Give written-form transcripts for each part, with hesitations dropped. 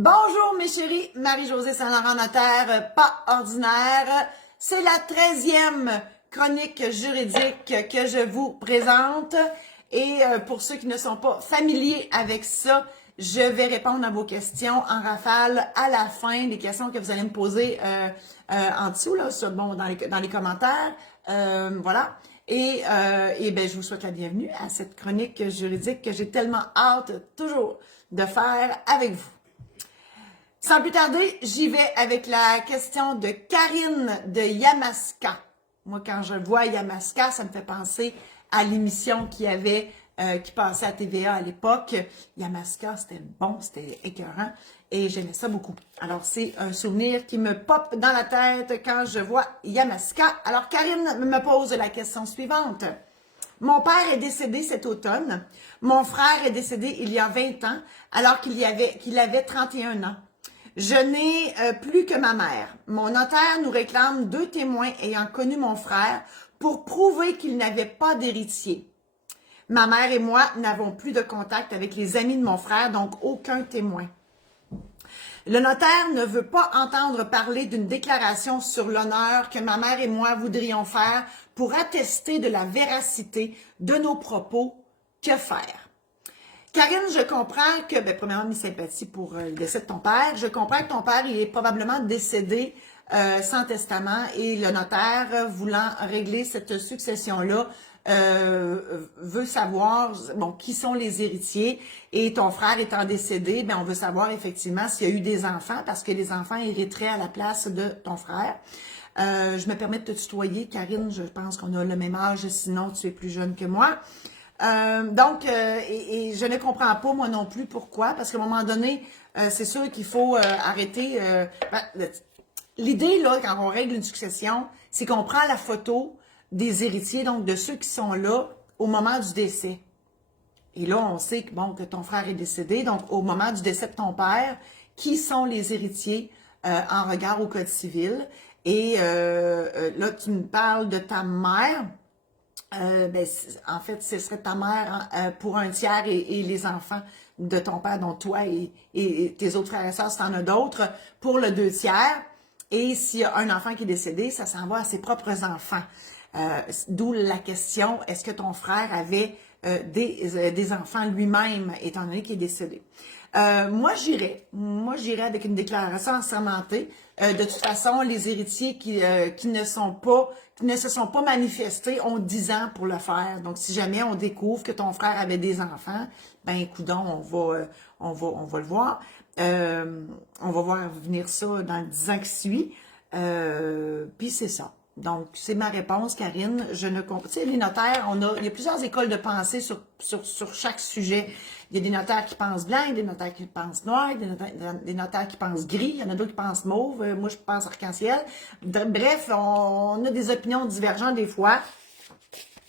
Bonjour mes chéris, Marie-Josée Saint-Laurent notaire, pas ordinaire. C'est la 13e chronique juridique que je vous présente. Et pour ceux qui ne sont pas familiers avec ça, je vais répondre à vos questions en rafale à la fin, des questions que vous allez me poser en dessous, là, dans les commentaires. Voilà. Et ben, je vous souhaite la bienvenue à cette chronique juridique que j'ai tellement hâte toujours de faire avec vous. Sans plus tarder, j'y vais avec la question de Karine de Yamaska. Moi, quand je vois Yamaska, ça me fait penser à l'émission qui passait à TVA à l'époque. Yamaska, c'était bon, c'était écœurant et j'aimais ça beaucoup. Alors, c'est un souvenir qui me pop dans la tête quand je vois Yamaska. Alors, Karine me pose la question suivante. Mon père est décédé cet automne. Mon frère est décédé il y a 20 ans, alors qu'il avait 31 ans. Je n'ai plus que ma mère. Mon notaire nous réclame 2 témoins ayant connu mon frère pour prouver qu'il n'avait pas d'héritier. Ma mère et moi n'avons plus de contact avec les amis de mon frère, donc aucun témoin. Le notaire ne veut pas entendre parler d'une déclaration sur l'honneur que ma mère et moi voudrions faire pour attester de la véracité de nos propos. Que faire? Karine, je comprends que, premièrement, mes sympathies pour le décès de ton père. Je comprends que ton père, il est probablement décédé sans testament et le notaire, voulant régler cette succession-là, veut savoir, qui sont les héritiers, et ton frère étant décédé, on veut savoir effectivement s'il y a eu des enfants, parce que les enfants hériteraient à la place de ton frère. Je me permets de te tutoyer, Karine, je pense qu'on a le même âge, sinon tu es plus jeune que moi. Et je ne comprends pas moi non plus pourquoi, parce qu'à un moment donné, c'est sûr qu'il faut arrêter. L'idée, là, quand on règle une succession, c'est qu'on prend la photo des héritiers, donc de ceux qui sont là au moment du décès. Et là, on sait que ton frère est décédé, donc au moment du décès de ton père, qui sont les héritiers en regard au Code civil? Et là, tu me parles de ta mère. En fait, ce serait ta mère pour un tiers et les enfants de ton père, dont toi et tes autres frères et sœurs, si tu en as d'autres, pour le 2 tiers. Et s'il y a un enfant qui est décédé, ça s'en va à ses propres enfants. D'où la question, est-ce que ton frère avait des enfants lui-même, étant donné qu'il est décédé? Moi, j'irais avec une déclaration assermentée. De toute façon, les héritiers qui ne se sont pas manifestés ont 10 ans pour le faire. Donc, si jamais on découvre que ton frère avait des enfants, coudonc, on va le voir. On va voir venir ça dans le 10 ans qui suit. Puis c'est ça. Donc, c'est ma réponse, Karine. Je ne comprends. Tu sais, les notaires, il y a plusieurs écoles de pensée sur chaque sujet. Il y a des notaires qui pensent blanc, des notaires qui pensent noir, des notaires qui pensent gris, il y en a d'autres qui pensent mauve, moi je pense arc-en-ciel. Bref, on a des opinions divergentes des fois.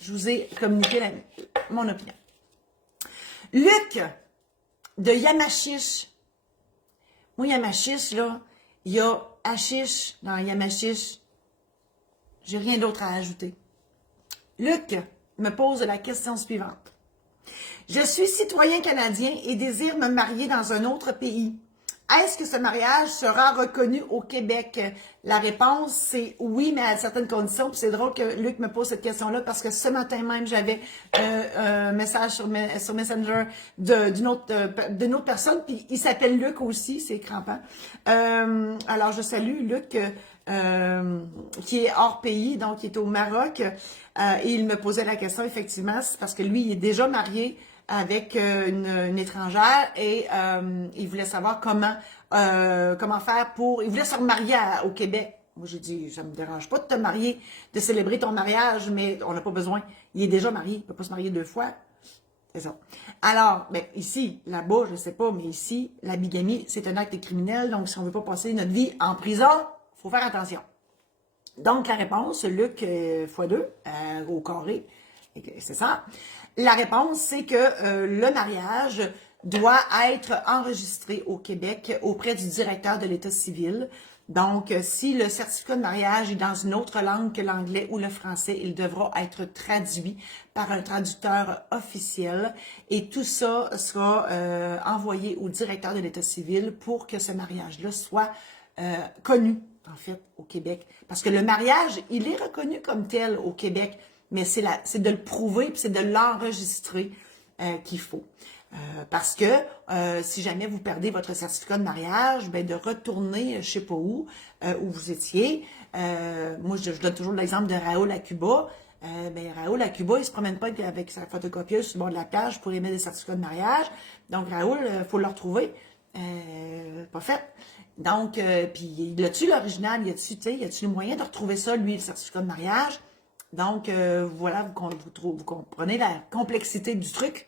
Je vous ai communiqué mon opinion. Luc, de Yamachiche. Moi, Yamachiche, là, il y a Hachiche dans Yamachiche. J'ai rien d'autre à ajouter. Luc me pose la question suivante. Je suis citoyen canadien et désire me marier dans un autre pays. Est-ce que ce mariage sera reconnu au Québec? La réponse, c'est oui, mais à certaines conditions. Puis c'est drôle que Luc me pose cette question-là parce que ce matin même, j'avais un message sur Messenger d'une autre personne. Puis il s'appelle Luc aussi, c'est crampant. Alors, je salue Luc, qui est hors pays, donc qui est au Maroc. Et il me posait la question, effectivement, c'est parce que lui, il est déjà marié avec une étrangère et il voulait savoir comment faire pour... Il voulait se remarier au Québec. Moi, j'ai dit, ça me dérange pas de te marier, de célébrer ton mariage, mais on n'a pas besoin. Il est déjà marié, il ne peut pas se marier 2 fois. C'est ça. Alors, ici, là-bas, je ne sais pas, mais ici, la bigamie, c'est un acte criminel, donc si on ne veut pas passer notre vie en prison, il faut faire attention. Donc, la réponse, Luc x2 au carré, c'est ça. La réponse, c'est que le mariage doit être enregistré au Québec auprès du directeur de l'État civil Donc, si le certificat de mariage est dans une autre langue que l'anglais ou le français, il devra être traduit par un traducteur officiel et tout ça sera envoyé au directeur de l'État civil pour que ce mariage-là soit connu, en fait, au Québec. Parce que le mariage, il est reconnu comme tel au Québec, mais c'est de le prouver, puis c'est de l'enregistrer qu'il faut. Parce que si jamais vous perdez votre certificat de mariage, ben de retourner, je sais pas où vous étiez. Moi, je donne toujours l'exemple de Raoul à Cuba. Ben Raoul à Cuba, il se promène pas avec sa photocopieuse sur le bord de la plage pour émettre des certificats de mariage. Donc Raoul, faut le retrouver. Pas fait. Donc, puis y a-tu l'original, y a-tu le moyen de retrouver ça, lui, le certificat de mariage? Donc, voilà, vous comprenez la complexité du truc.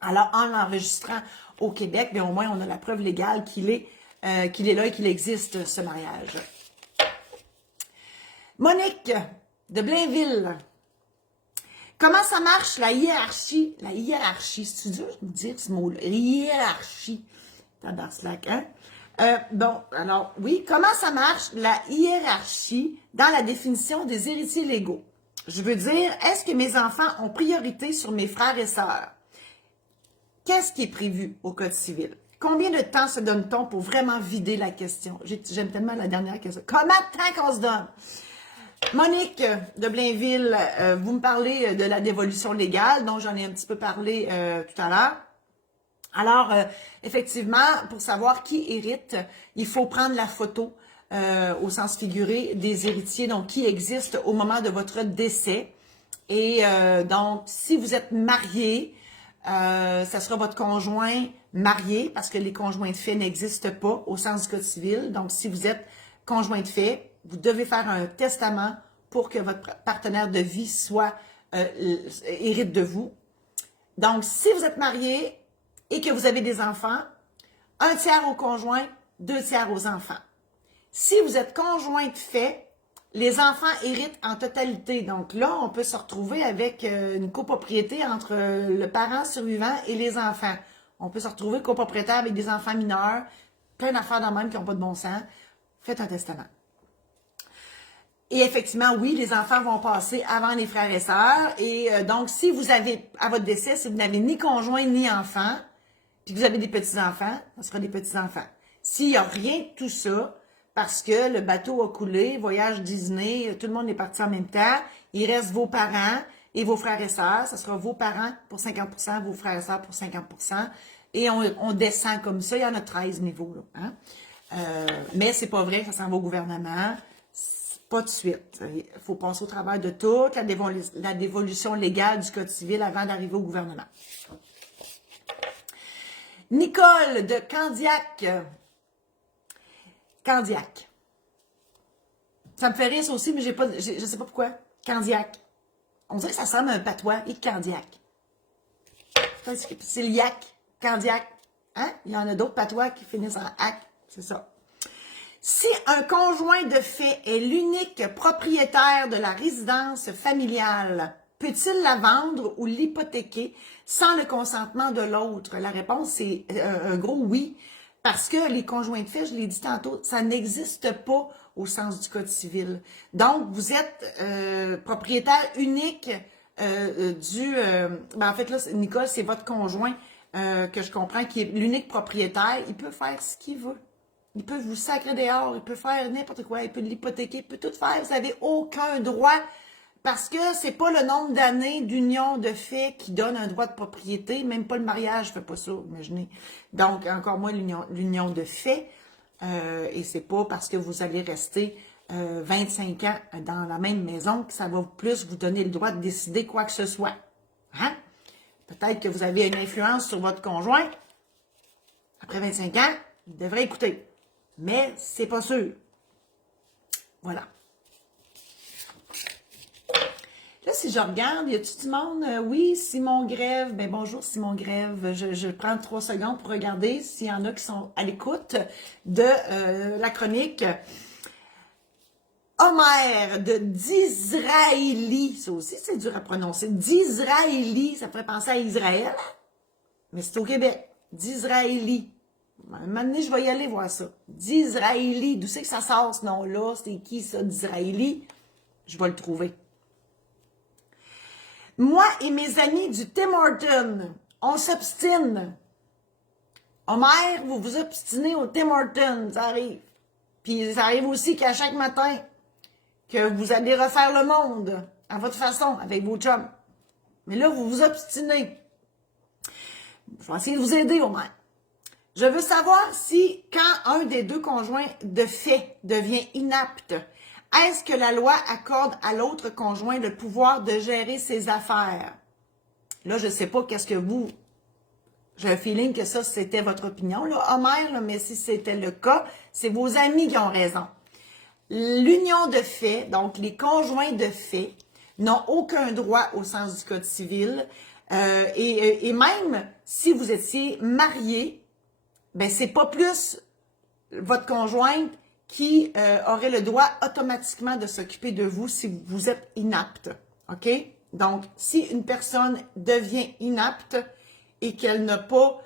Alors, en l'enregistrant au Québec, bien, au moins, on a la preuve légale qu'il est là et qu'il existe, ce mariage. Monique, de Blainville. Comment ça marche, la hiérarchie? La hiérarchie, c'est dur de dire ce mot-là. Hiérarchie. Tabarnak, hein? Bon, alors, oui, comment ça marche, la hiérarchie, dans la définition des héritiers légaux? Je veux dire, est-ce que mes enfants ont priorité sur mes frères et sœurs? Qu'est-ce qui est prévu au Code civil? Combien de temps se donne-t-on pour vraiment vider la question? J'aime tellement la dernière question. Combien de temps qu'on se donne? Monique de Blainville, vous me parlez de la dévolution légale, dont j'en ai un petit peu parlé tout à l'heure. Alors, effectivement, pour savoir qui hérite, il faut prendre la photo au sens figuré des héritiers, donc qui existent au moment de votre décès. Et donc, si vous êtes marié, ça sera votre conjoint marié, parce que les conjoints de fait n'existent pas au sens du Code civil. Donc, si vous êtes conjoint de fait, vous devez faire un testament pour que votre partenaire de vie soit hérite de vous. Donc, si vous êtes marié et que vous avez des enfants, 1/3 au conjoint, 2/3 aux enfants. Si vous êtes conjoint de fait, les enfants héritent en totalité. Donc là, on peut se retrouver avec une copropriété entre le parent survivant et les enfants. On peut se retrouver copropriétaire avec des enfants mineurs, plein d'affaires dans le même qui n'ont pas de bon sens. Faites un testament. Et effectivement, oui, les enfants vont passer avant les frères et sœurs. Et donc, si vous avez, à votre décès, si vous n'avez ni conjoint ni enfant, puis que vous avez des petits-enfants, ce sera des petits-enfants. S'il n'y a rien de tout ça, parce que le bateau a coulé, voyage Disney, tout le monde est parti en même temps, il reste vos parents et vos frères et sœurs. Ce sera vos parents pour 50%, vos frères et sœurs pour 50%. Et on descend comme ça. Il y en a 13 niveaux. Là, hein? Mais c'est pas vrai que ça s'en va au gouvernement. Pas de suite. Il faut passer au travers de toute la dévolution légale du Code civil avant d'arriver au gouvernement. Nicole de Candiac. Candiac. Ça me fait rire ça aussi, mais je sais pas pourquoi. Candiac. On dirait que ça ressemble à un patois et Candiac. C'est le yak. Candiac. Hein? Il y en a d'autres patois qui finissent en ac. C'est ça. Si un conjoint de fait est l'unique propriétaire de la résidence familiale, peut-il la vendre ou l'hypothéquer sans le consentement de l'autre? La réponse, c'est un gros oui, parce que les conjoints de fait, je l'ai dit tantôt, ça n'existe pas au sens du Code civil. Donc, vous êtes propriétaire unique en fait, là, Nicole, c'est votre conjoint que je comprends, qui est l'unique propriétaire. Il peut faire ce qu'il veut. Il peut vous sacrer dehors, il peut faire n'importe quoi, il peut l'hypothéquer, il peut tout faire. Vous n'avez aucun droit parce que c'est pas le nombre d'années d'union de fait qui donne un droit de propriété. Même pas le mariage ne fait pas ça, imaginez. Donc, encore moins l'union de fait. Et c'est pas parce que vous allez rester 25 ans dans la même maison que ça va plus vous donner le droit de décider quoi que ce soit. Hein? Peut-être que vous avez une influence sur votre conjoint. Après 25 ans, il devrait écouter. Mais c'est pas sûr. Voilà. Là, si je regarde, y a-tu du monde? Oui, Simon Grève. Ben bonjour, Simon Grève. Je prends 3 secondes pour regarder s'il y en a qui sont à l'écoute de la chronique. Homer de d'Israéli. Ça aussi, c'est dur à prononcer. D'Israéli. Ça ferait penser à Israël. Mais c'est au Québec. D'Israéli. Un moment donné, je vais y aller voir ça. D'Israéli. D'où c'est que ça sort ce nom-là? C'est qui ça, d'Israéli? Je vais le trouver. Moi et mes amis du Tim Hortons, on s'obstine. Homer, vous vous obstinez au Tim Hortons, ça arrive. Puis ça arrive aussi qu'à chaque matin, que vous allez refaire le monde à votre façon, avec vos chums. Mais là, vous vous obstinez. Je vais essayer de vous aider, Homer. Je veux savoir si, quand un des deux conjoints de fait devient inapte, est-ce que la loi accorde à l'autre conjoint le pouvoir de gérer ses affaires? Là, je ne sais pas qu'est-ce que vous... J'ai un feeling que ça, c'était votre opinion, là, Homer, là, mais si c'était le cas, c'est vos amis qui ont raison. L'union de fait, donc les conjoints de fait, n'ont aucun droit au sens du Code civil. Et même si vous étiez marié, ben c'est pas plus votre conjointe qui aurait le droit automatiquement de s'occuper de vous si vous êtes inapte. OK? Donc, si une personne devient inapte et qu'elle n'a pas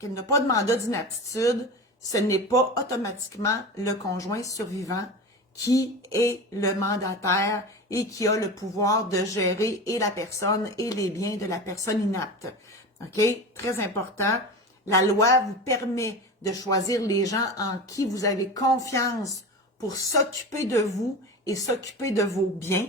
de mandat d'inaptitude, ce n'est pas automatiquement le conjoint survivant qui est le mandataire et qui a le pouvoir de gérer et la personne et les biens de la personne inapte. OK? Très important. La loi vous permet de choisir les gens en qui vous avez confiance pour s'occuper de vous et s'occuper de vos biens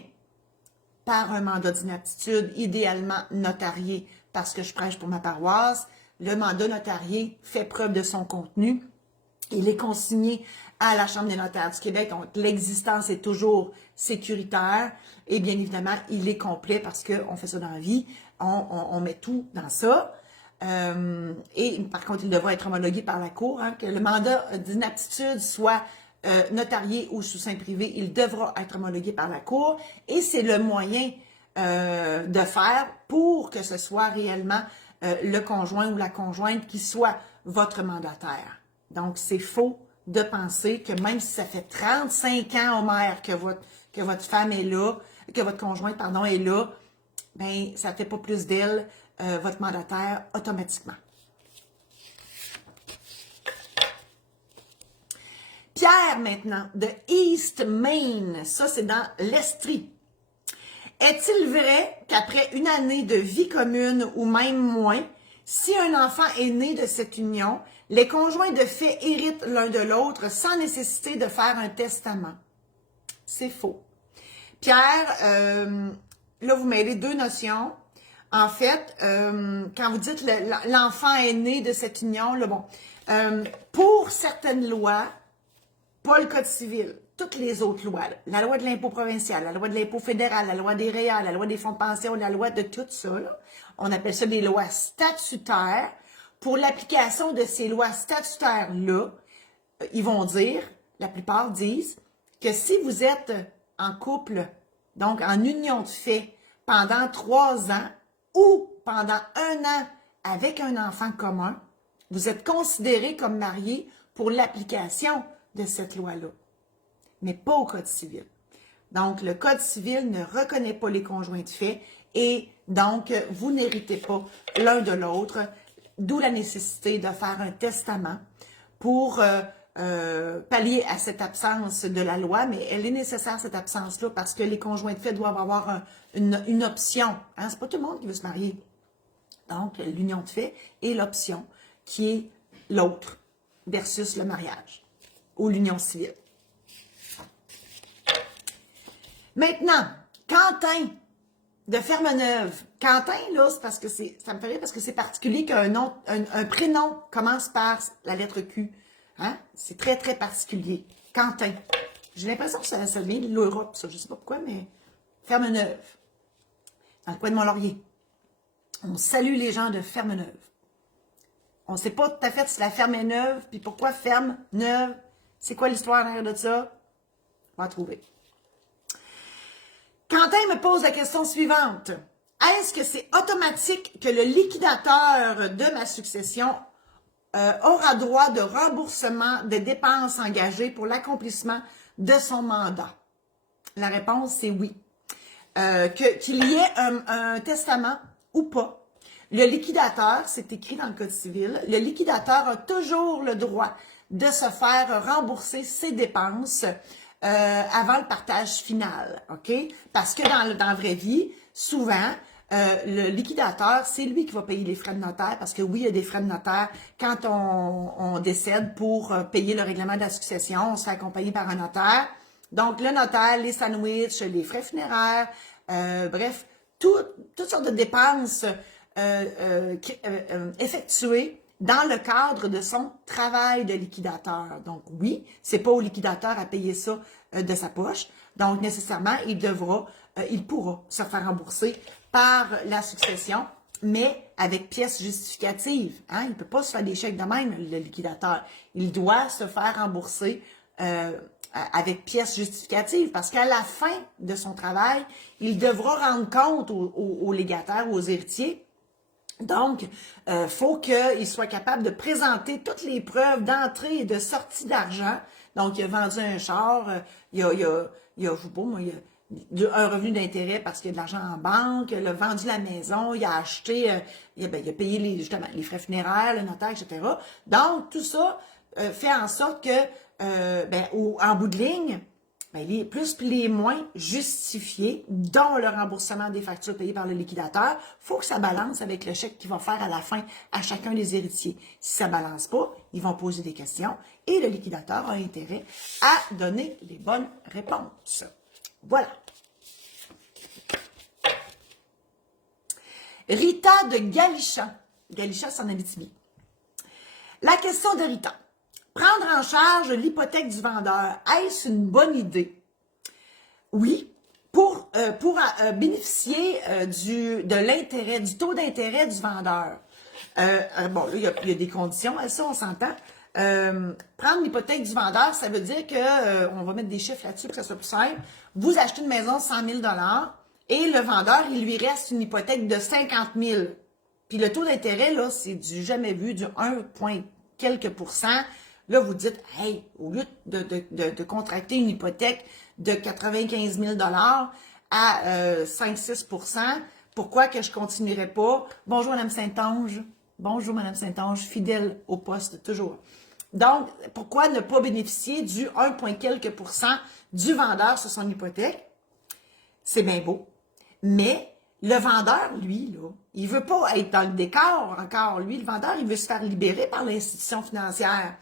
par un mandat d'inaptitude, idéalement notarié, parce que je prêche pour ma paroisse. Le mandat notarié fait preuve de son contenu. Il est consigné à la Chambre des notaires du Québec, donc l'existence est toujours sécuritaire et bien évidemment, il est complet parce qu'on fait ça dans la vie, on met tout dans ça. Et par contre, il devra être homologué par la Cour, que le mandat d'inaptitude soit notarié ou sous seing privé, il devra être homologué par la Cour et c'est le moyen de faire pour que ce soit réellement le conjoint ou la conjointe qui soit votre mandataire. Donc, c'est faux de penser que même si ça fait 35 ans, Homer, que votre femme est là, que votre conjointe, pardon, est là, ben ça ne fait pas plus d'elle votre mandataire automatiquement. Pierre, maintenant, de East Main, ça c'est dans l'Estrie. Est-il vrai qu'après une année de vie commune ou même moins, si un enfant est né de cette union, les conjoints de fait héritent l'un de l'autre sans nécessité de faire un testament? C'est faux. Pierre, là, vous mêlez deux notions. En fait, quand vous dites l'enfant est né de cette union, là, bon, pour certaines lois, pas le Code civil, toutes les autres lois, la loi de l'impôt provincial, la loi de l'impôt fédéral, la loi des REER, la loi des fonds de pension, la loi de tout ça, là, on appelle ça des lois statutaires. Pour l'application de ces lois statutaires-là, ils vont dire, la plupart disent, que si vous êtes en couple, donc en union de fait, pendant 3 ans ou pendant 1 an avec un enfant commun, vous êtes considéré comme marié pour l'application de cette loi-là, mais pas au Code civil. Donc, le Code civil ne reconnaît pas les conjoints de fait et donc, vous n'héritez pas l'un de l'autre, d'où la nécessité de faire un testament pour pallier à cette absence de la loi, mais elle est nécessaire, cette absence-là, parce que les conjoints de fait doivent avoir une option. Hein? C'est pas tout le monde qui veut se marier. Donc, l'union de fait et l'option qui est l'autre versus le mariage ou l'union civile. Maintenant, Quentin de Fermeneuve. Quentin, là, c'est parce que ça me fait rire parce que c'est particulier un prénom commence par la lettre Q. Hein? C'est très, très particulier. Quentin. J'ai l'impression que ça vient de l'Europe, ça. Je ne sais pas pourquoi, mais Fermeneuve. Dans le coin de Mont-Laurier. On salue les gens de Fermeneuve. On ne sait pas tout à fait si la ferme est neuve, puis pourquoi ferme neuve. C'est quoi l'histoire derrière de ça? On va trouver. Quentin me pose la question suivante. Est-ce que c'est automatique que le liquidateur de ma succession aura droit de remboursement des dépenses engagées pour l'accomplissement de son mandat? La réponse, c'est oui. Qu'il y ait un testament ou pas, Le liquidateur, c'est écrit dans le Code civil, le liquidateur a toujours le droit de se faire rembourser ses dépenses avant le partage final, OK? Parce que dans la vraie vie, souvent, le liquidateur, c'est lui qui va payer les frais de notaire, parce que oui, il y a des frais de notaire quand on décède pour payer le règlement de la succession, on se fait accompagner par un notaire. Donc, le notaire, les sandwichs, les frais funéraires, bref, toutes sortes de dépenses effectuées dans le cadre de son travail de liquidateur. Donc, oui, c'est pas au liquidateur à payer ça de sa poche. Donc, nécessairement, il pourra se faire rembourser par la succession, mais avec pièces justificatives. Hein? Il ne peut pas se faire des chèques de même, le liquidateur. Il doit se faire rembourser avec pièces justificatives, parce qu'à la fin de son travail, il devra rendre compte aux légataires ou aux héritiers. Donc, faut qu'il soit capable de présenter toutes les preuves d'entrée et de sortie d'argent. Donc, il a vendu un char, il a un revenu d'intérêt parce qu'il y a de l'argent en banque, il a vendu la maison, il a acheté, il a payé justement les frais funéraires, le notaire, etc. Donc, tout ça fait en sorte que, en bout de ligne, les plus et les moins justifiés, dont le remboursement des factures payées par le liquidateur, il faut que ça balance avec le chèque qu'il va faire à la fin à chacun des héritiers. Si ça ne balance pas, ils vont poser des questions et le liquidateur a intérêt à donner les bonnes réponses. Voilà. Rita de Galichan. Galichan, c'est en Abitibi. La question de Rita. Prendre en charge l'hypothèque du vendeur, est-ce une bonne idée? Oui, pour bénéficier de l'intérêt, du taux d'intérêt du vendeur. Bon, là, il y a des conditions à ça, on s'entend. Prendre l'hypothèque du vendeur, ça veut dire que, on va mettre des chiffres là-dessus pour que ça soit plus simple. Vous achetez une maison de 100 000 et le vendeur, il lui reste une hypothèque de 50 000. Puis le taux d'intérêt, là, c'est du jamais vu, du 1 point quelques %. Là, vous dites, hey, au lieu de contracter une hypothèque de 95 000 à 5-6 %, pourquoi que je continuerais pas? Bonjour, Mme Saint-Onge. Bonjour, Mme Saint-Onge, fidèle au poste, toujours. Donc, pourquoi ne pas bénéficier du 1 point quelques % du vendeur sur son hypothèque? C'est bien beau. Mais le vendeur, lui, là, il veut pas être dans le décor encore. Lui, le vendeur, il veut se faire libérer par l'institution financière.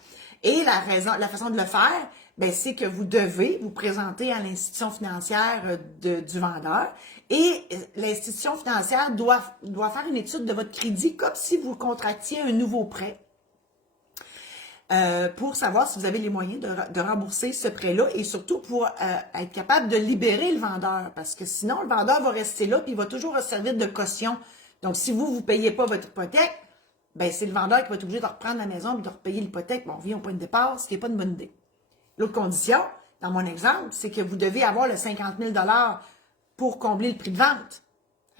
Et la façon de le faire, ben, c'est que vous devez vous présenter à l'institution financière du vendeur et l'institution financière doit faire une étude de votre crédit comme si vous contractiez un nouveau prêt pour savoir si vous avez les moyens de rembourser ce prêt-là et surtout pour être capable de libérer le vendeur parce que sinon, le vendeur va rester là puis il va toujours servir de caution. Donc, si vous ne payez pas votre hypothèque, ben, c'est le vendeur qui va être obligé de reprendre la maison et de repayer l'hypothèque. Bon, on revient au point de départ, ce qui n'est pas une bonne idée. L'autre condition, dans mon exemple, c'est que vous devez avoir le 50 000 pour combler le prix de vente.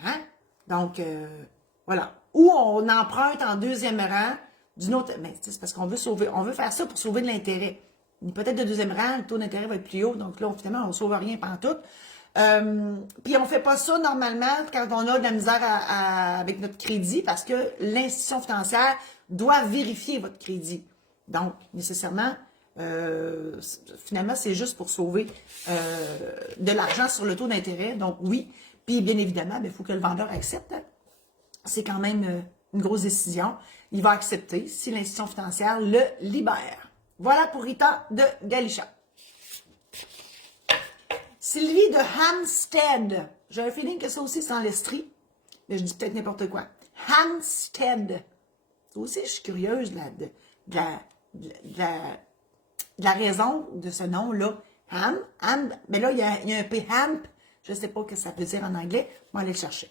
Hein? Donc, voilà. Ou on emprunte en deuxième rang d'une autre... Mais c'est parce qu'on veut faire ça pour sauver de l'intérêt. Une hypothèque de deuxième rang, le taux d'intérêt va être plus haut. Donc là, finalement, on ne sauve rien pantoute. Puis on ne fait pas ça normalement quand on a de la misère avec notre crédit parce que l'institution financière doit vérifier votre crédit. Donc, nécessairement, finalement, c'est juste pour sauver de l'argent sur le taux d'intérêt. Donc, oui. Puis, bien évidemment, il faut que le vendeur accepte. Hein. C'est quand même une grosse décision. Il va accepter si l'institution financière le libère. Voilà pour Rita de Galichan. Sylvie de Hampstead. J'ai un feeling que ça aussi, c'est en l'Estrie. Mais je dis peut-être n'importe quoi. Hampstead. Ça aussi, je suis curieuse de la raison de ce nom-là. Mais là, il y a un P. Hamp. Je ne sais pas ce que ça veut dire en anglais. On va aller le chercher.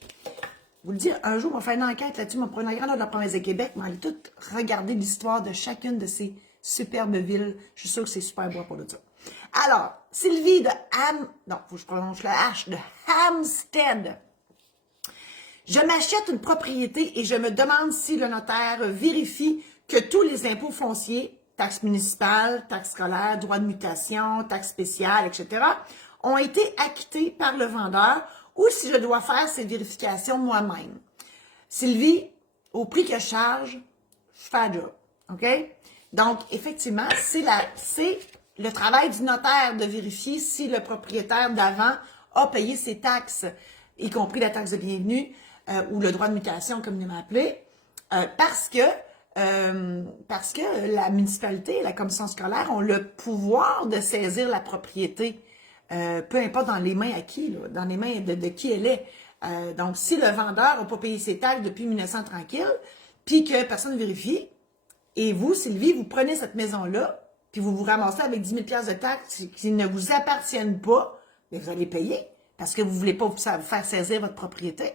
Vous le dire, un jour, on va faire une enquête là-dessus. On va prendre la grandeur de la province de Québec. On va aller tout regarder l'histoire de chacune de ces superbes villes. Je suis sûre que c'est super beau pour le dire. Alors, Sylvie de non, faut que je prononce le H, de Hampstead. Je m'achète une propriété et je me demande si le notaire vérifie que tous les impôts fonciers, taxes municipales, taxes scolaires, droits de mutation, taxes spéciales, etc., ont été acquittés par le vendeur ou si je dois faire ces vérifications moi-même. Sylvie, au prix que je charge, je fais la job. OK? Donc, effectivement, c'est le travail du notaire de vérifier si le propriétaire d'avant a payé ses taxes, y compris la taxe de bienvenue ou le droit de mutation, comme il m'a appelé, parce que la municipalité et la commission scolaire ont le pouvoir de saisir la propriété, peu importe dans les mains à qui, là, dans les mains de qui elle est. Donc, si le vendeur n'a pas payé ses taxes depuis 1900 tranquille, puis que personne ne vérifie, et vous, Sylvie, vous prenez cette maison-là, puis vous vous ramassez avec 10 000 de taxes qui ne vous appartiennent pas, mais vous allez payer parce que vous ne voulez pas vous faire saisir votre propriété.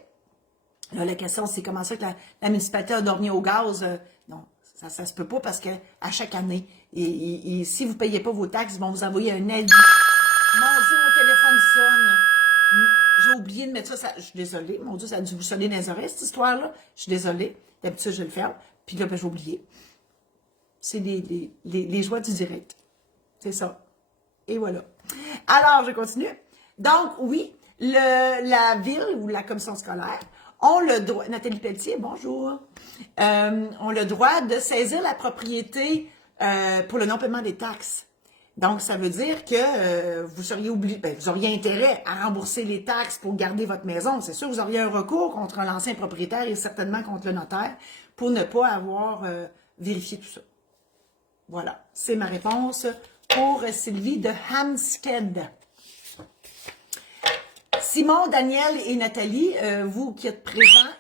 Là, la question, c'est comment ça que la municipalité a dormi au gaz? Non, ça se peut pas parce que à chaque année, et si vous ne payez pas vos taxes, ils vont vous envoyer un avis. Mon Dieu, mon téléphone sonne. J'ai oublié de mettre ça. Je suis désolée. Mon Dieu, ça a dû vous sonner dans les oreilles, cette histoire-là. Je suis désolée. D'habitude, je le ferme. Puis là, ben, j'ai oublié. C'est les joies du direct. C'est ça. Et voilà. Alors, je continue. Donc, oui, la ville ou la commission scolaire ont le droit, Nathalie Pelletier, bonjour, ont le droit de saisir la propriété pour le non-paiement des taxes. Donc, ça veut dire que vous seriez obligé, vous auriez intérêt à rembourser les taxes pour garder votre maison. C'est sûr, vous auriez un recours contre l'ancien propriétaire et certainement contre le notaire pour ne pas avoir vérifié tout ça. Voilà, c'est ma réponse pour Sylvie de Hampstead. Simon, Daniel et Nathalie, vous qui êtes présents,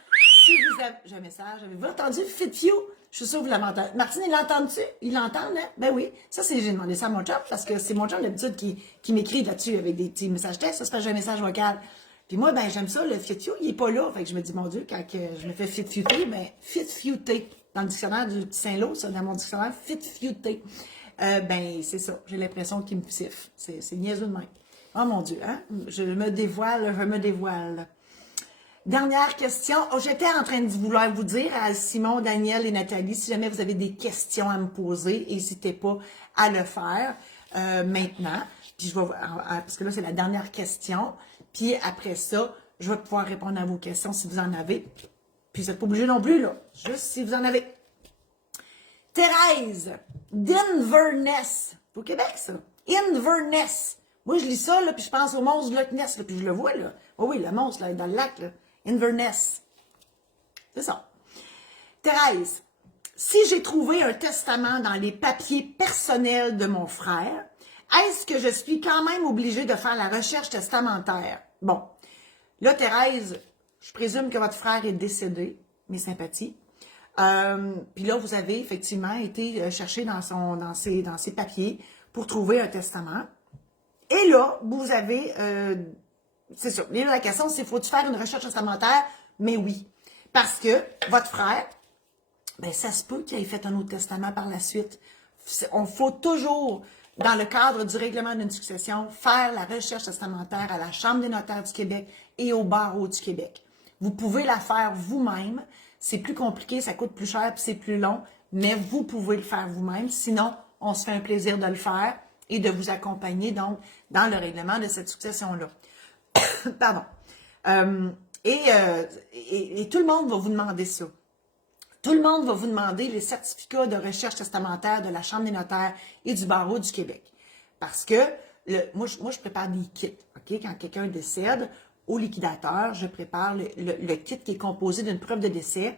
si vous avez... J'ai un message, avez-vous entendu Fit Few? Je suis sûre que vous l'avez entendu. Martine, il l'entend-tu? Il l'entend, hein? Ben oui. Ça, j'ai demandé ça à mon chum, parce que c'est mon chum d'habitude qui m'écrit là-dessus avec des petits messages textes. Ça se passe, j'ai un message vocal. Puis moi, ben j'aime ça, le Fit Few, il est pas là. Fait que je me dis, mon Dieu, quand je me fais Fit Fewter, ben Fit Fewter. Dans le dictionnaire du Saint-Lô, ça, dans mon dictionnaire, Fit Fewter. Ben, c'est ça. J'ai l'impression qu'il me siffle. C'est niaiseux de même. Oh mon Dieu, hein? Je me dévoile. Dernière question. Oh, j'étais en train de vouloir vous dire à Simon, Daniel et Nathalie, si jamais vous avez des questions à me poser, n'hésitez pas à le faire maintenant. Puis je vais, parce que là, c'est la dernière question. Puis après ça, je vais pouvoir répondre à vos questions si vous en avez. Puis vous n'êtes pas obligé non plus, là. Juste si vous en avez. Thérèse, d'Inverness. C'est au Québec, ça. Inverness. Moi, je lis ça, là, puis je pense au monstre de Loch Ness, là, puis je le vois, là. Oh oui, le monstre, là, dans le lac, là. Inverness. C'est ça. Thérèse, si j'ai trouvé un testament dans les papiers personnels de mon frère, est-ce que je suis quand même obligée de faire la recherche testamentaire? Bon. Là, Thérèse, je présume que votre frère est décédé. Mes sympathies. Puis là, vous avez effectivement été chercher dans ses papiers pour trouver un testament. Et là, vous avez... c'est ça. Mais là, la question, c'est faut-tu faire une recherche testamentaire? Mais oui. Parce que votre frère, ben ça se peut qu'il ait fait un autre testament par la suite. On faut toujours, dans le cadre du règlement d'une succession, faire la recherche testamentaire à la Chambre des notaires du Québec et au barreau du Québec. Vous pouvez la faire vous-même. C'est plus compliqué, ça coûte plus cher, puis c'est plus long, mais vous pouvez le faire vous-même. Sinon, on se fait un plaisir de le faire et de vous accompagner, donc, dans le règlement de cette succession-là. Pardon. Et tout le monde va vous demander ça. Tout le monde va vous demander les certificats de recherche testamentaire de la Chambre des notaires et du barreau du Québec. Parce que, moi, je prépare des kits, OK? Quand quelqu'un décède, au liquidateur, je prépare le kit qui est composé d'une preuve de décès,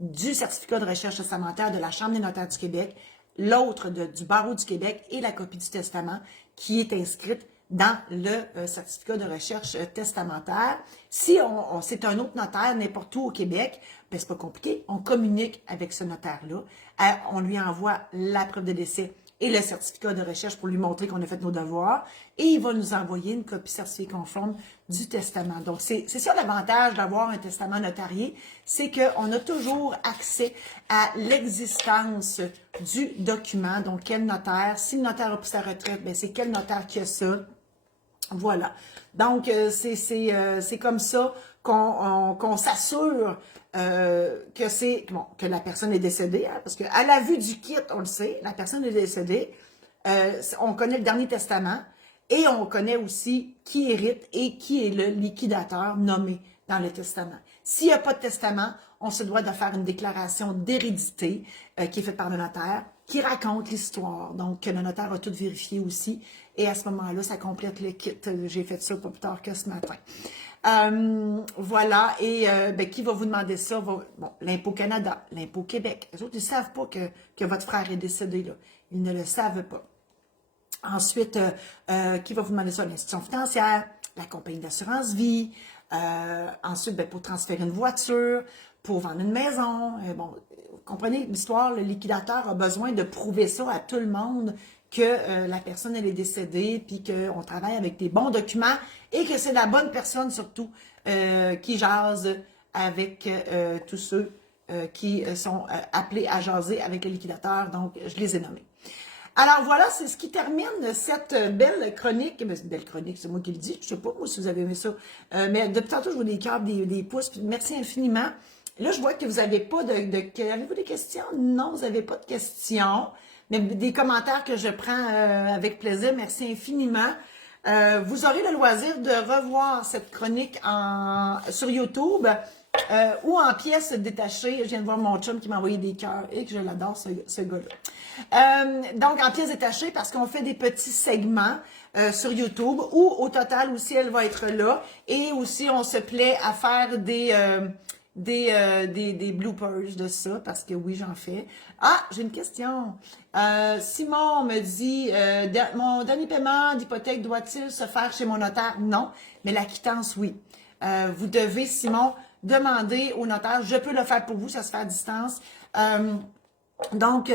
du certificat de recherche testamentaire de la Chambre des notaires du Québec, l'autre du barreau du Québec et la copie du testament qui est inscrite dans le certificat de recherche testamentaire. Si c'est un autre notaire n'importe où au Québec, ben c'est pas compliqué, on communique avec ce notaire-là, on lui envoie la preuve de décès et le certificat de recherche pour lui montrer qu'on a fait nos devoirs, et il va nous envoyer une copie certifiée conforme du testament. Donc, c'est ça l'avantage d'avoir un testament notarié, c'est qu'on a toujours accès à l'existence du document. Donc, quel notaire, si le notaire a pris sa retraite, ben c'est quel notaire qui a ça. Voilà. Donc, c'est comme ça qu'on s'assure que la personne est décédée, hein, parce qu'à la vue du kit, on le sait, la personne est décédée, on connaît le dernier testament et on connaît aussi qui hérite et qui est le liquidateur nommé dans le testament. S'il n'y a pas de testament, on se doit de faire une déclaration d'hérédité qui est faite par le notaire, qui raconte l'histoire. Donc, le notaire a tout vérifié aussi. Et à ce moment-là, ça complète le kit. J'ai fait ça pas plus tard que ce matin. Voilà. Et qui va vous demander ça? Bon, l'Impôt Canada, l'Impôt Québec. Les autres, ils ne savent pas que votre frère est décédé, là. Ils ne le savent pas. Ensuite, qui va vous demander ça? L'institution financière, la compagnie d'assurance vie. Ensuite, pour transférer une voiture, pour vendre une maison. Bon, vous comprenez l'histoire, le liquidateur a besoin de prouver ça à tout le monde que la personne, elle est décédée, puis qu'on travaille avec des bons documents et que c'est la bonne personne, surtout, qui jase avec tous ceux qui sont appelés à jaser avec le liquidateur. Donc, je les ai nommés. Alors voilà, c'est ce qui termine cette belle chronique. Belle chronique, c'est moi qui le dis. Je sais pas, moi, si vous avez aimé ça. Mais depuis tantôt, je vois des cœurs, des pouces. Puis merci infiniment. Là, je vois que vous n'avez pas avez-vous des questions? Non, vous n'avez pas de questions. Mais des commentaires que je prends avec plaisir. Merci infiniment. Vous aurez le loisir de revoir cette chronique sur YouTube ou en pièces détachées. Je viens de voir mon chum qui m'a envoyé des cœurs et que je l'adore, ce gars-là. Donc, en pièces détachées parce qu'on fait des petits segments sur YouTube ou au total aussi, elle va être là. Et aussi, on se plaît à faire des bloopers de ça, parce que oui, j'en fais. Ah, j'ai une question. Simon me dit, mon dernier paiement d'hypothèque doit-il se faire chez mon notaire? Non, mais la quittance, oui. Vous devez, Simon, demander au notaire. Je peux le faire pour vous, ça se fait à distance. Donc,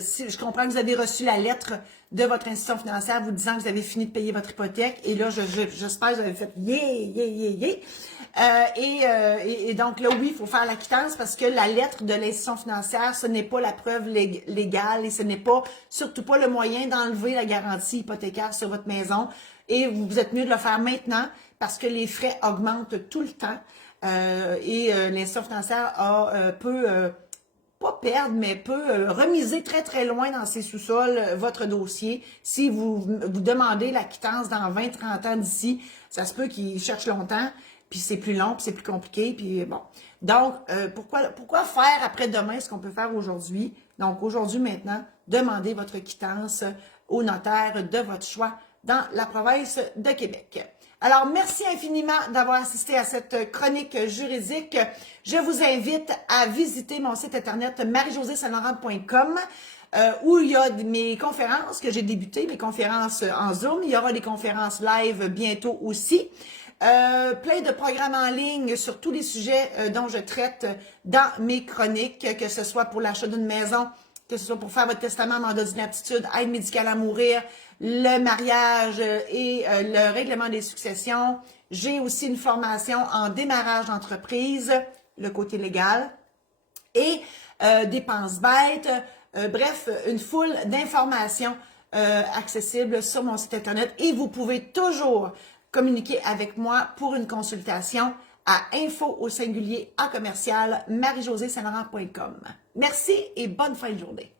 si je comprends que vous avez reçu la lettre de votre institution financière vous disant que vous avez fini de payer votre hypothèque. Et là, j'espère que vous avez fait « yeah ». Et donc là, oui, il faut faire la quittance parce que la lettre de l'institution financière, ce n'est pas la preuve légale et ce n'est pas, surtout pas le moyen d'enlever la garantie hypothécaire sur votre maison. Et vous êtes mieux de le faire maintenant parce que les frais augmentent tout le temps. L'institution financière peut pas perdre, mais peut remiser très, très loin dans ses sous-sols votre dossier. Si vous demandez la quittance dans 20-30 ans d'ici, ça se peut qu'ils cherchent longtemps, puis c'est plus long, puis c'est plus compliqué, puis bon. Donc, pourquoi faire après-demain ce qu'on peut faire aujourd'hui? Donc, aujourd'hui, maintenant, demandez votre quittance au notaire de votre choix dans la province de Québec. Alors, merci infiniment d'avoir assisté à cette chronique juridique. Je vous invite à visiter mon site internet marie-josée-saint-laurent.com où il y a mes conférences que j'ai débutées, mes conférences en Zoom. Il y aura des conférences live bientôt aussi. Plein de programmes en ligne sur tous les sujets dont je traite dans mes chroniques, que ce soit pour l'achat d'une maison, que ce soit pour faire votre testament, mandat d'inaptitude, aide médicale à mourir, le mariage et le règlement des successions. J'ai aussi une formation en démarrage d'entreprise, le côté légal, et dépenses bêtes. Bref, une foule d'informations accessibles sur mon site internet. Et vous pouvez toujours communiquer avec moi pour une consultation à info@marie-josée-saint-laurent.com. Merci et bonne fin de journée.